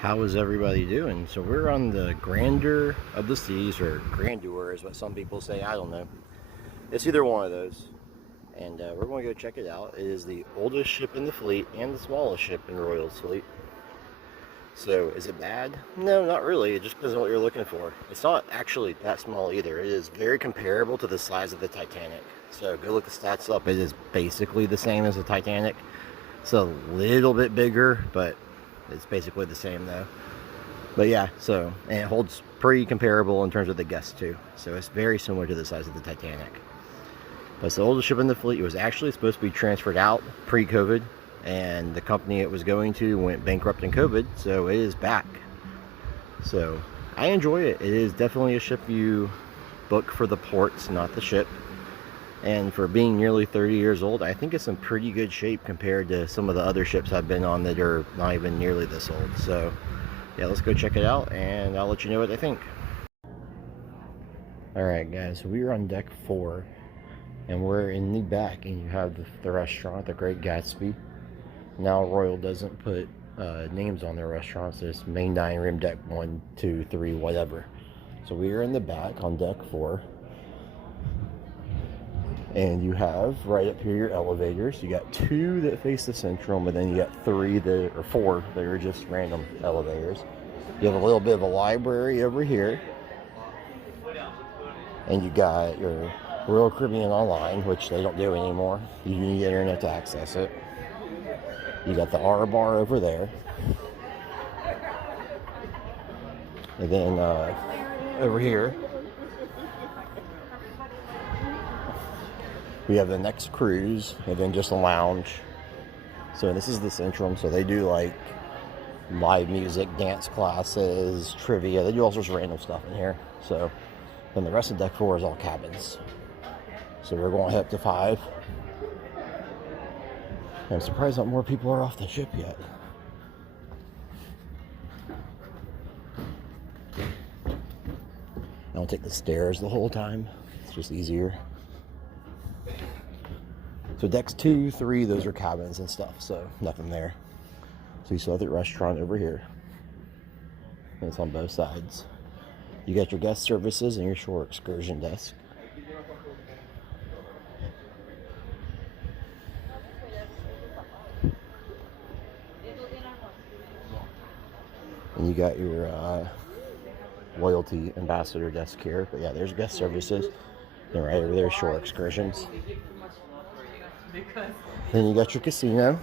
How is everybody doing? So we're on the Grandeur of the Seas, or Grandeur is what some people say. I don't know. It's either one of those. And we're going to go check it out. It is the oldest ship in the fleet and the smallest ship in Royal's fleet. So is it bad? No, not really. It just depends on what you're looking for. It's not actually that small either. It is very comparable to the size of the Titanic. So go look the stats up. It is basically the same as the Titanic. It's a little bit bigger, but it's basically the same though. But yeah, so, and it holds pretty comparable in terms of the guests too. So it's very similar to the size of the Titanic. But it's the oldest ship in the fleet. It was actually supposed to be transferred out pre-COVID, and the company it was going to went bankrupt in COVID, so it is back. So I enjoy it. It is definitely a ship you book for the ports, not the ship. And for being nearly 30 years old, I think it's in pretty good shape compared to some of the other ships I've been on that are not even nearly this old. So yeah, let's go check it out and I'll let you know what I think. Alright guys, so we are on deck 4 and we're in the back, and you have the restaurant, the Great Gatsby. Now Royal doesn't put names on their restaurants. There's main dining room, deck 1, 2, 3, whatever. So we are in the back on deck 4. And you have right up here your elevators. You got 2 that face the central, but then you got 4 that are just random elevators. You have a little bit of a library over here. And you got your Royal Caribbean Online, which they don't do anymore. You need internet to access it. You got the R bar over there. And then over here, we have the next cruise, and then just a lounge. So this is the Centrum, so they do like live music, dance classes, trivia. They do all sorts of random stuff in here. So then the rest of deck 4 is all cabins. So we're going to head up to 5. I'm surprised not more people are off the ship yet. I don't take the stairs the whole time. It's just easier. So decks 2, 3, those are cabins and stuff, so nothing there. So you still have the restaurant over here. And it's on both sides. You got your guest services and your shore excursion desk. And you got your loyalty ambassador desk here. But yeah, there's guest services. And right over there, shore excursions. Then you got your casino.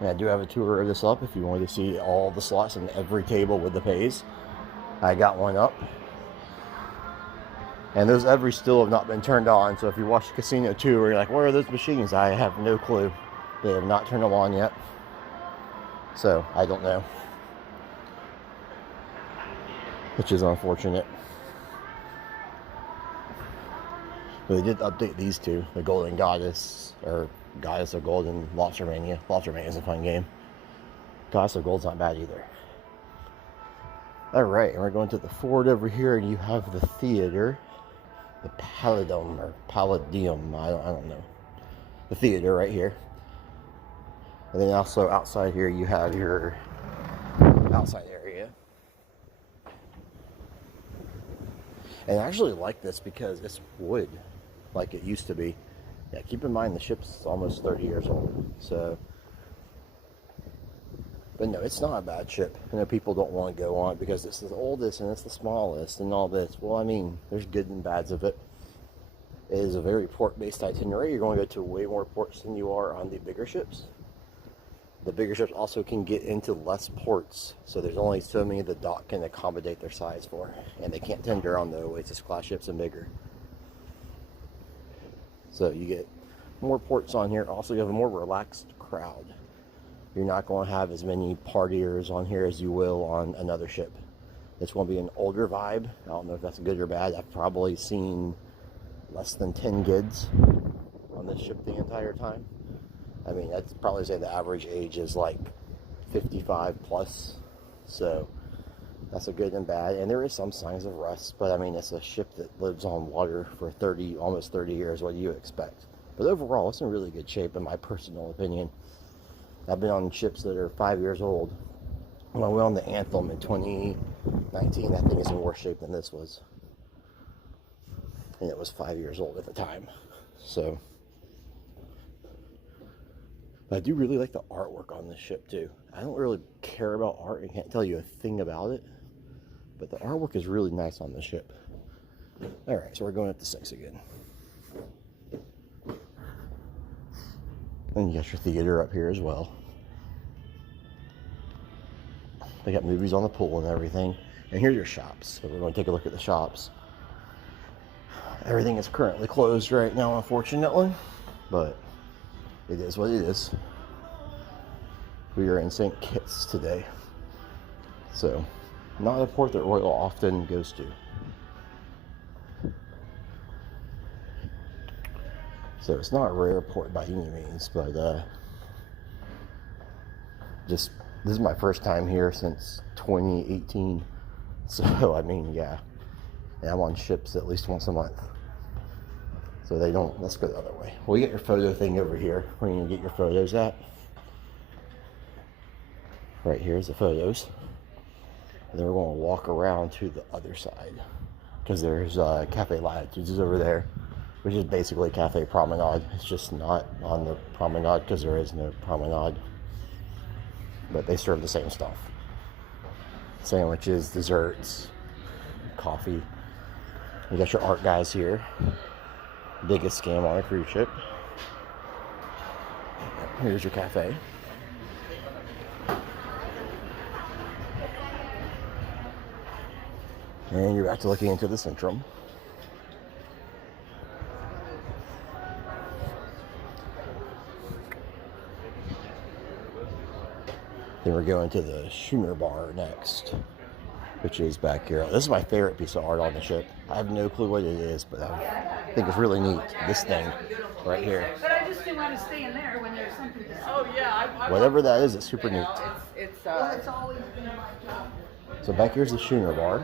And I do have a tour of this up if you wanted to see all the slots and every table with the pays. I got one up. And those every still have not been turned on. So if you watch the casino tour, you're like, what are those machines? I have no clue. They have not turned them on yet. So I don't know. Which is unfortunate. But they did update these 2, the Golden Goddess, or Goddess of Gold and Lobstermania. Lobstermania is a fun game. Goddess of Gold's not bad either. Alright, and we're going to the forward over here, and you have the theater. The Palladium, or Palladium, I don't know. The theater right here. And then also outside here, you have your outside area. And I actually like this because it's wood, like it used to be. Yeah, keep in mind the ship's almost 30 years old, so. But no, it's not a bad ship. I know people don't want to go on it because it's the oldest and it's the smallest and all this. Well, I mean, there's good and bads of it. It is a very port-based itinerary. You're going to go to way more ports than you are on the bigger ships. The bigger ships also can get into less ports, so there's only so many the dock can accommodate their size for, and they can't tender on the Oasis class ships and bigger. So you get more ports on here. Also, you have a more relaxed crowd. You're not going to have as many partiers on here as you will on another ship. It's going to be an older vibe. I don't know if that's good or bad. I've probably seen less than 10 kids on this ship the entire time. I mean, I'd probably say the average age is like 55 plus, so that's a good and bad. And there is some signs of rust, but I mean, it's a ship that lives on water for almost 30 years. What do you expect? But overall, it's in really good shape, in my personal opinion. I've been on ships that are 5 years old, when I went on the Anthem in 2019, that thing is in worse shape than this was. And it was 5 years old at the time. So, but I do really like the artwork on this ship too. I don't really care about art. I can't tell you a thing about it. But the artwork is really nice on the ship. Alright, so we're going up to 6 again. And you got your theater up here as well. They got movies on the pool and everything. And here's your shops. So we're going to take a look at the shops. Everything is currently closed right now, unfortunately. But it is what it is. We are in St. Kitts today. So, not a port that Royal often goes to. So it's not a rare port by any means, but this is my first time here since 2018. So I mean, yeah, and I'm on ships at least once a month. So they don't. Let's go the other way. Well, you get your photo thing over here. Where you gonna get your photos at? Right here's the photos. And then we're going to walk around to the other side because there's Cafe Latitudes over there, which is basically Cafe Promenade. It's just not on the promenade because there is no promenade. But they serve the same stuff. Sandwiches, desserts, coffee. You got your art guys here. Biggest scam on a cruise ship. Here's your cafe. And you're back to looking into the Centrum. Then we're going to the Schooner Bar next, which is back here. This is my favorite piece of art on the ship. I have no clue what it is, but I think it's really neat. This thing right here. But I just didn't want to stay in there when there's something to see. Oh yeah, whatever that is, it's super neat. It's always been my job. So back here's the Schooner Bar.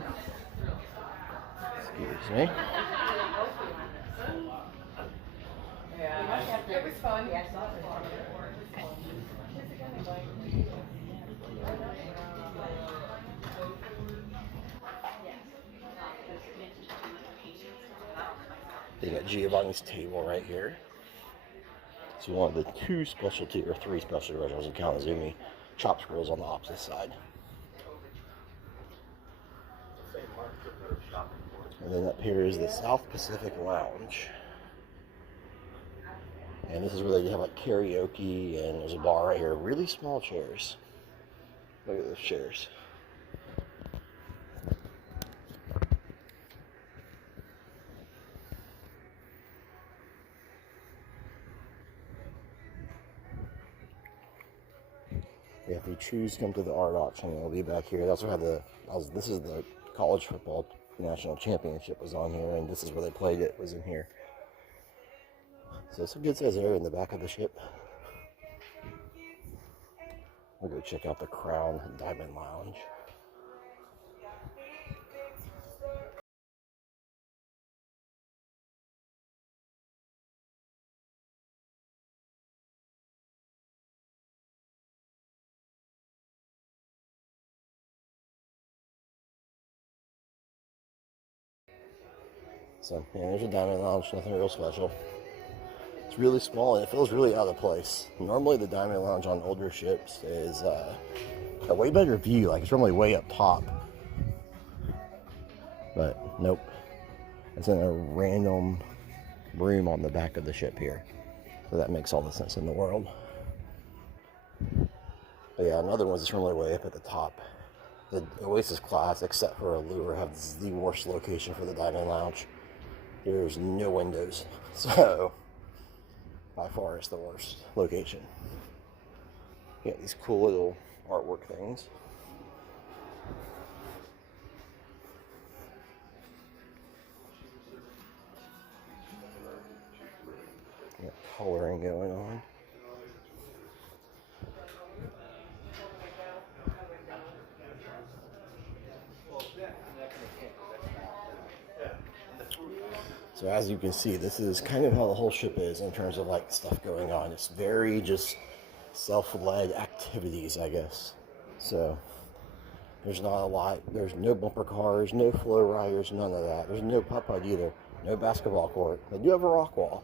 Excuse me. It was fun. They got Giovanni's table right here. It's one of the two specialty or three specialty restaurants in Kalamazoo. Chops grills on the opposite side. And then up here is the South Pacific Lounge. And this is where they have like karaoke, and there's a bar right here. Really small chairs. Look at those chairs. If you choose to come to the art auction, it'll be back here. They also have this is the college football national championship was on here, and this is where they played it, was in here. So it's a good size area in the back of the ship. We'll go check out the Crown Diamond Lounge. So, yeah, there's a Diamond Lounge, nothing real special. It's really small and it feels really out of place. Normally the Diamond Lounge on older ships is a way better view, like it's normally way up top. But nope. It's in a random room on the back of the ship here. So that makes all the sense in the world. But yeah, another one's just normally way up at the top. The Oasis class, except for Allure, have the worst location for the Diamond Lounge. There's no windows, so by far it's the worst location. You got these cool little artwork things. You got coloring going on. So as you can see, this is kind of how the whole ship is in terms of like stuff going on. It's very just self-led activities, I guess. So There's not a lot. There's no bumper cars, no flow riders, none of that. There's no putt-putt either. No basketball court. They do have a rock wall.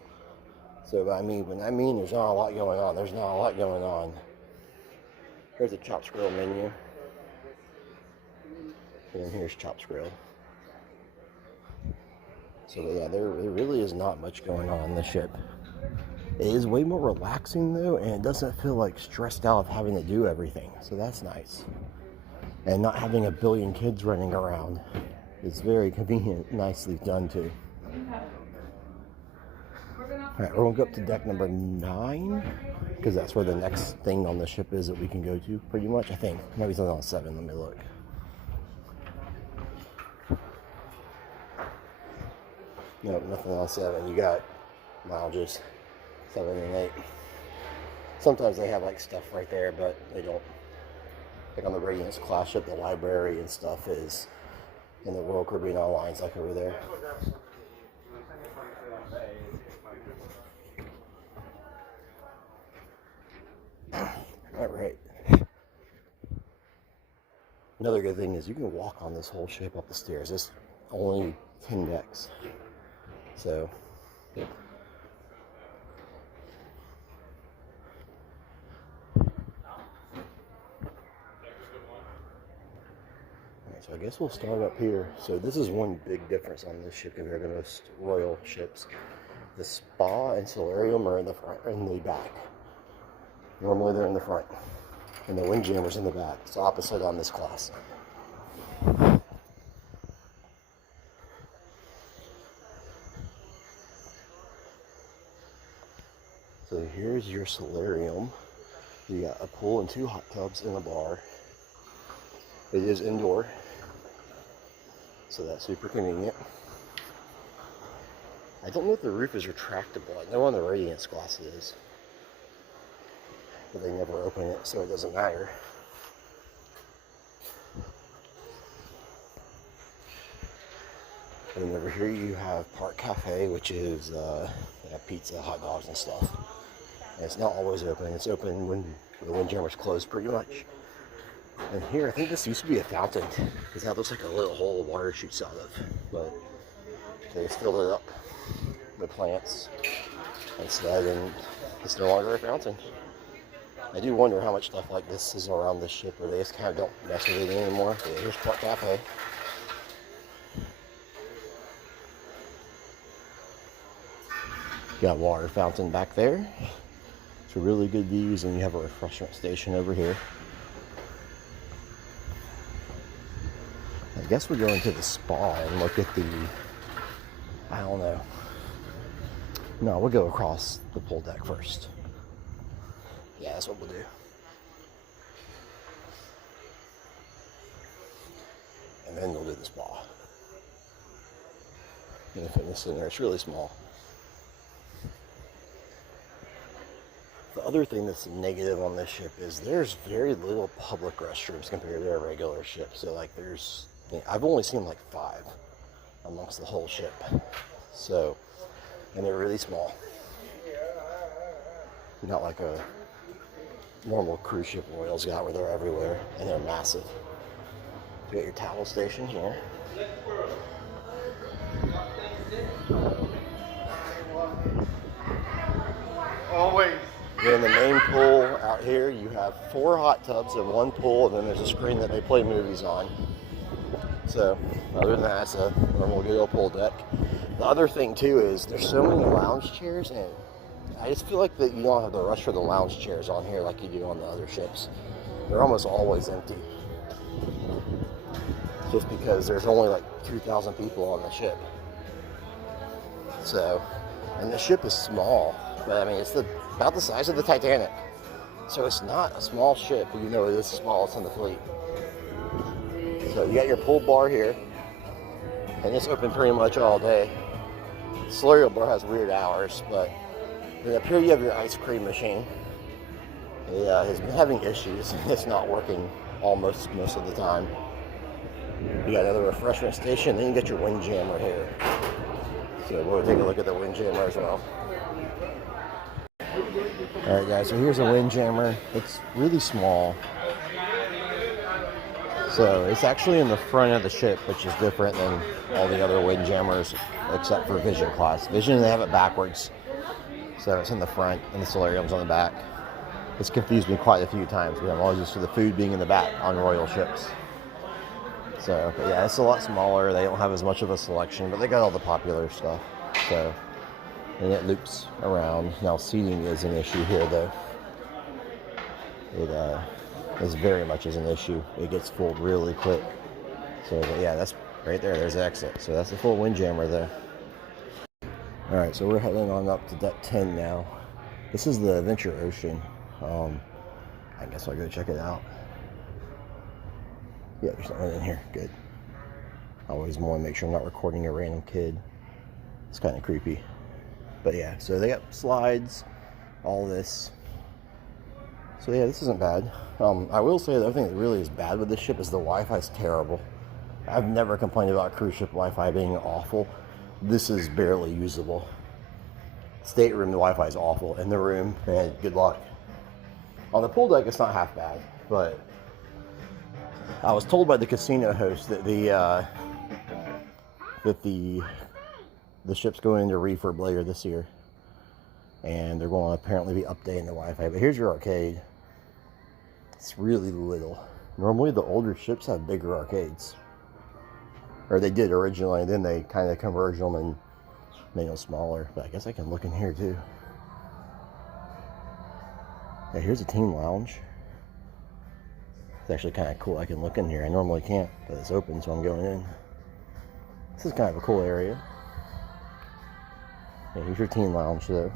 So, I mean, when I mean there's not a lot going on, there's not a lot going on. Here's a Chops Grill menu. And here's Chops Grill. So, yeah, there really is not much going on the ship. It is way more relaxing, though, and it doesn't feel like stressed out of having to do everything. So that's nice. And not having a billion kids running around. It's very convenient, nicely done, too. Alright, we're going to go up to deck number 9, because that's where the next thing on the ship is that we can go to, pretty much, I think. Maybe something on 7, let me look. No, nothing on 7. You got lounges, 7 and 8. Sometimes they have like stuff right there, but they don't. Like on the Radiance class ship, the library and stuff is in the Royal Caribbean Online's like over there. Alright. Another good thing is you can walk on this whole ship up the stairs. It's only 10 decks. So, so I guess we'll start up here. So this is one big difference on this ship compared to most royal ships. The spa and solarium are in the front or in the back. Normally they're in the front. And the Windjammer's in the back. It's opposite on this class. So here's your solarium. You got a pool and 2 hot tubs and a bar. It is indoor, so that's super convenient. I don't know if the roof is retractable. I know on the Radiance glass it is, but they never open it, so it doesn't matter. And over here you have Park Cafe, which is pizza, hot dogs, and stuff. And it's not always open. It's open when the Windjammer's closed, pretty much. And here, I think this used to be a fountain, because that looks like a little hole water shoots out of. But they just filled it up with plants instead, and it's no longer a fountain. I do wonder how much stuff like this is around this ship, or they just kind of don't mess with it anymore. But here's Park Cafe. Got a water fountain back there. It's a really good views, and you have a refreshment station over here. I guess we're going to the spa and look at the, I don't know. No, we'll go across the pool deck first. Yeah, that's what we'll do. And then we'll do the spa. And the fitness center, it's really small. The other thing that's negative on this ship is there's very little public restrooms compared to a regular ship. So like I've only seen like 5 amongst the whole ship. So, and they're really small. Not like a normal cruise ship Royals got where they're everywhere and they're massive. You got your towel station here. Always. In the main pool out here, you have 4 hot tubs and 1 pool, and then there's a screen that they play movies on. So, other than that, it's a normal good old pool deck. The other thing, too, is there's so many lounge chairs, and I just feel like that you don't have the rush for the lounge chairs on here like you do on the other ships. They're almost always empty. Just because there's only like 2,000 people on the ship. So, and the ship is small, but I mean, it's about the size of the Titanic. So it's not a small ship, but you know it is the smallest in the fleet. So you got your pool bar here, and it's open pretty much all day. The Solarium bar has weird hours, but then up here you have your ice cream machine. It has been having issues. It's not working most of the time. You got another refreshment station, then you got your Windjammer here. So we'll take a look at the Windjammer as well. Alright guys, so here's a Windjammer. It's really small. So it's actually in the front of the ship, which is different than all the other Windjammers, except for Vision class. Vision, they have it backwards. So it's in the front, and the Solarium's on the back. It's confused me quite a few times, but I'm always used to the food being in the back on royal ships. So, but yeah, it's a lot smaller. They don't have as much of a selection, but they got all the popular stuff. So, and it loops around. Now, seating is an issue here, though. It is very much is an issue. It gets full really quick. So, but yeah, that's right there. There's the exit. So that's the full Windjammer there. All right, so we're heading on up to deck 10 now. This is the Adventure Ocean. I guess I'll go check it out. Yeah, there's nothing in here. Good. I always want to make sure I'm not recording a random kid. It's kind of creepy. But yeah, so they got slides, all this. So yeah, this isn't bad. I will say the other thing that really is bad with this ship is the Wi-Fi is terrible. I've never complained about cruise ship Wi-Fi being awful. This is barely usable. Stateroom, the Wi-Fi is awful. In the room, man, good luck. On the pool deck, it's not half bad, but I was told by the casino host that the ship's going into refurb later this year, and they're going to apparently be updating the Wi-Fi. But here's your arcade. It's really little. Normally, the older ships have bigger arcades, or they did originally. And then they kind of converged them and made them smaller. But I guess I can look in here too. Yeah, here's a team lounge. It's actually kind of cool. I can look in here. I normally can't, but it's open, so I'm going in. This is kind of a cool area. Yeah, here's your teen lounge, though.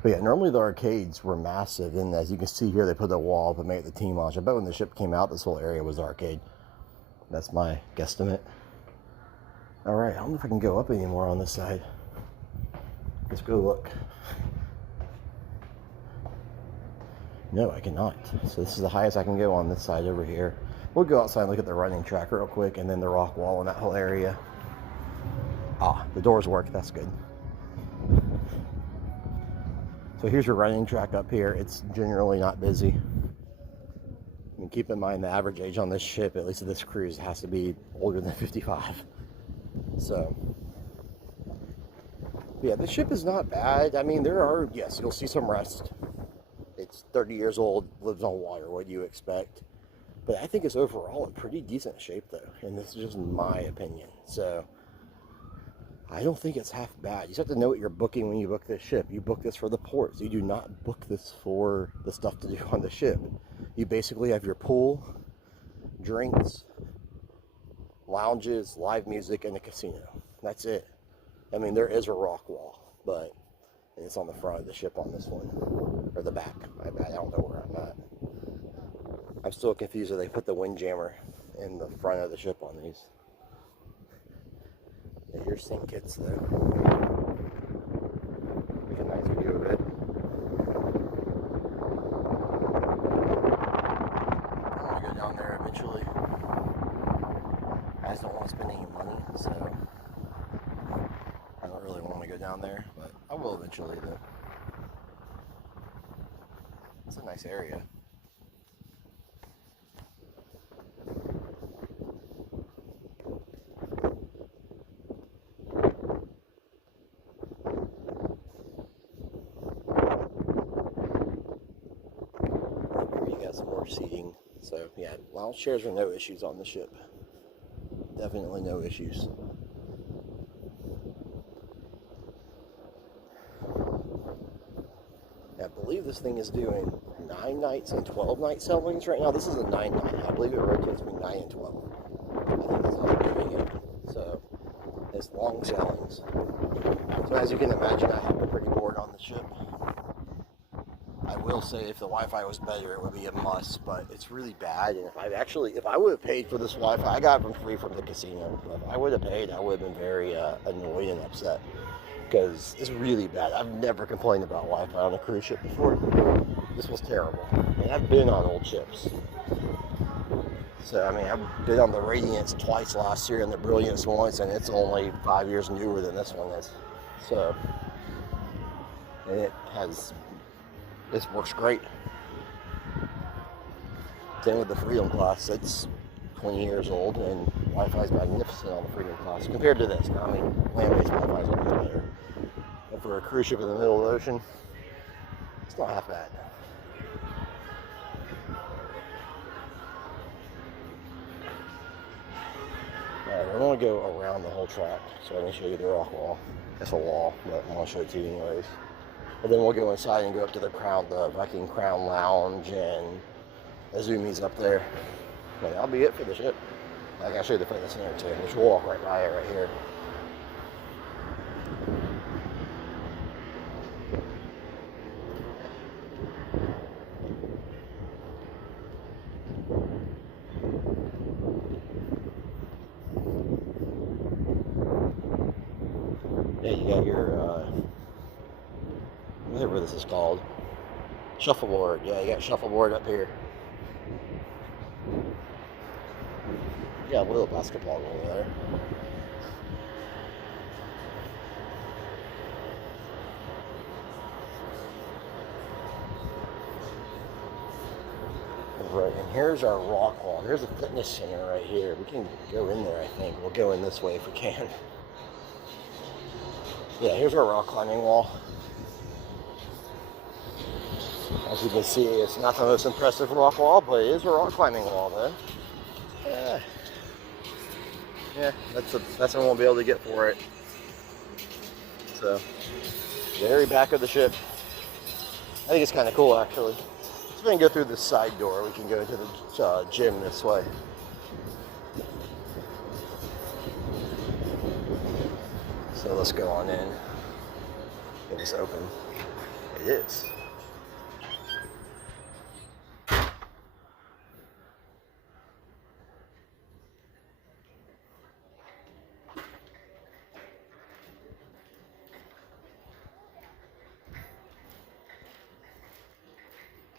But yeah, normally the arcades were massive, and as you can see here, they put a wall to make the teen lounge. I bet when the ship came out, this whole area was arcade. That's my guesstimate. All right, I don't know if I can go up anymore on this side. Let's go look. No, I cannot. So this is the highest I can go on this side over here. We'll go outside and look at the running track real quick, and then the rock wall in that whole area. Ah, the doors work. That's good. So here's your running track up here. It's generally not busy. I mean, keep in mind the average age on this ship, at least of this cruise, has to be older than 55. So, yeah, the ship is not bad. I mean, there are, yes, you'll see some rust. It's 30 years old, lives on water. What do you expect? But I think it's overall in pretty decent shape, though. And this is just my opinion. So, I don't think it's half bad. You just have to know what you're booking when you book this ship. You book this for the ports. You do not book this for the stuff to do on the ship. You basically have your pool, drinks, lounges, live music, and a casino. That's it. I mean, there is a rock wall, but it's on the front of the ship on this one. Or the back. I don't know where I'm at. I'm still confused that they put the Windjammer in the front of the ship on these. Yeah, here's St. Kitts though. Make a nice view of it. I'm gonna go down there eventually. I just don't want to spend any money, so I don't really want to go down there, but I will eventually though. It's a nice area. Some more seating. So yeah, lounge chairs are no issues on the ship. Definitely no issues. I believe this thing is doing 9 nights and 12 night sailings right now. This is a 9 night. I believe it rotates between 9 and 12. I think that's how they're doing it. So it's long sailings. So as you can imagine, I have been pretty bored on the ship. I will say if the Wi-Fi was better, it would be a must, but it's really bad. And if I would have paid for this Wi-Fi, I got it for free from the casino. If I would have paid, I would have been very annoyed and upset because it's really bad. I've never complained about Wi-Fi on a cruise ship before. This was terrible. And I've been on old ships. So, I mean, I've been on the Radiance twice last year and the Brilliance once, and it's only 5 years newer than this one is. So, and this works great. Same with the Freedom class. It's 20 years old, and Wi-Fi is magnificent on the Freedom class compared to this. Now, I mean, land-based Wi-Fi is always better. But for a cruise ship in the middle of the ocean, it's not half bad. Alright, we're going to go around the whole track, so I can show you the rock wall. It's a wall, but I'm going to show it to you anyways. And then we'll go inside and go up to the Viking Crown Lounge, and Azumi's up there. But that'll be it for the ship. I can show you the fitness center too, which we'll walk right by it right here. Yeah, you got your, whatever this is called, shuffleboard. Yeah, you got shuffleboard up here. You got a little basketball over there. Right, and here's our rock wall. There's a fitness center right here. We can go in there, I think. We'll go in this way if we can. Yeah, here's our rock climbing wall. As you can see, it's not the most impressive rock wall, but it is a rock climbing wall, though. Yeah, that's what we'll be able to get for it. So, very back of the ship. I think it's kind of cool, actually. So we can go through the side door. We can go into the gym this way. So let's go on in. It is open. It is.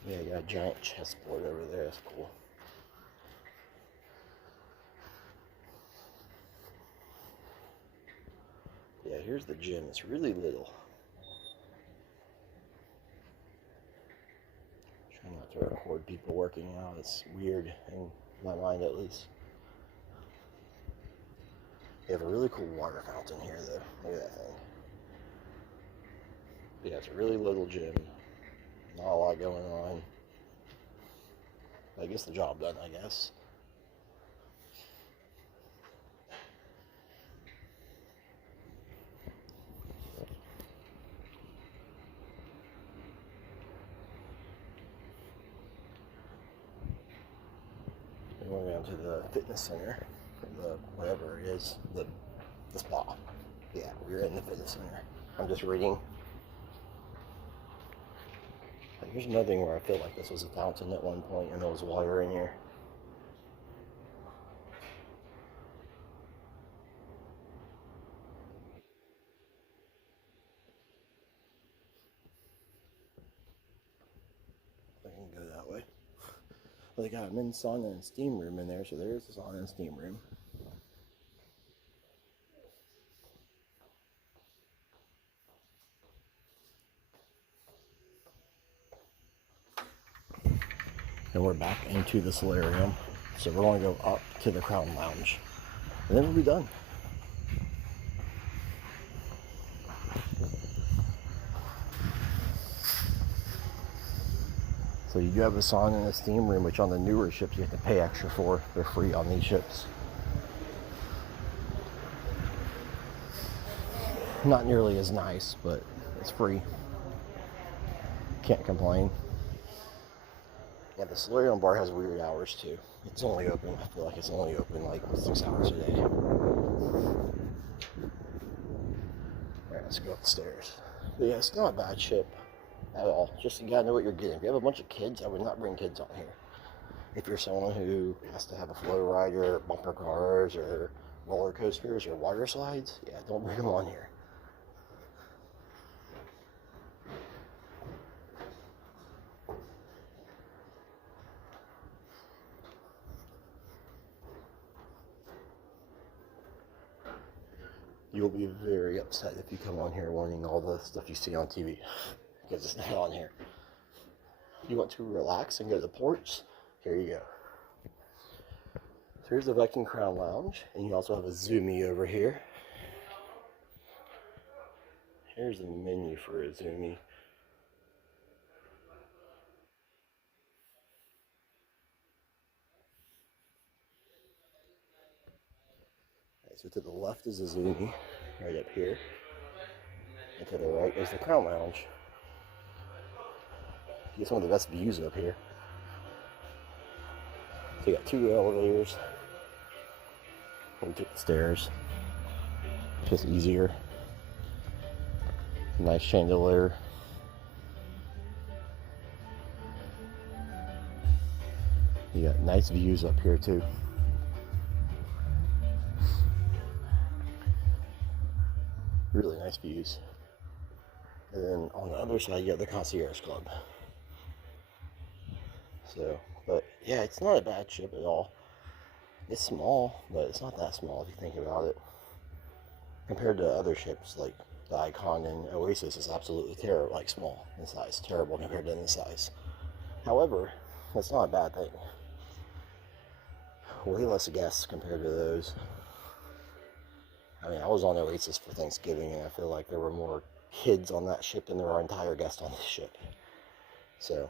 Yeah, you got a giant chessboard over there. That's cool. Yeah, here's the gym. It's really little. Try not to record people working out. It's weird in my mind, at least. They have a really cool water fountain here, though. Look at that thing. Yeah, it's a really little gym. Not a lot going on. I guess the job done, I guess. We're going down to the fitness center, the whatever it is, the spa. Yeah, we're in the fitness center. I'm just reading. Here's another thing where I feel like this was a fountain at one point and there was water in here. I can go that way. Well, they got a men's sauna and steam room in there, so there's the sauna and steam room. And we're back into the Solarium. So we're going to go up to the Crown Lounge. And then we'll be done. So you do have a sauna and a steam room, which on the newer ships you have to pay extra for. They're free on these ships. Not nearly as nice, but it's free. Can't complain. Yeah, the Solarium bar has weird hours too. It's only open, I feel like it's only open like 6 hours a day. Alright, let's go upstairs. But yeah, it's not a bad ship at all. Just you gotta know what you're getting. If you have a bunch of kids, I would not bring kids on here. If you're someone who has to have a flow rider, bumper cars, or roller coasters, or water slides, yeah, don't bring them on here. You'll be very upset if you come on here wanting all the stuff you see on TV, because it's not on here. You want to relax and go to the ports, Here you go. So here's the Viking Crown Lounge, and you also have a Zoomy over here. Here's the menu for a Zoomy. So to the left is the Zoomy, right up here. And to the right is the Crown Lounge. You get some of the best views up here. So you got 2 elevators. We took the stairs. Just easier. Nice chandelier. You got nice views up here too. Really nice views. And then on the other side, you have the Concierge Club. So, but yeah, it's not a bad ship at all. It's small, but it's not that small if you think about it. Compared to other ships like the Icon and Oasis is absolutely terrible, like small in size, terrible compared to the size. However, that's not a bad thing. Way less guests compared to those. I mean, I was on Oasis for Thanksgiving, and I feel like there were more kids on that ship than there are entire guests on this ship. So,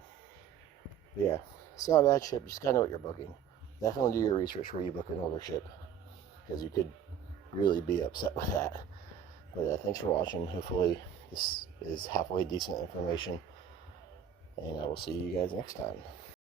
yeah, it's not a bad ship. You just gotta know what you're booking. Definitely do your research before you book an older ship, because you could really be upset with that. But thanks for watching. Hopefully, this is halfway decent information, and I will see you guys next time.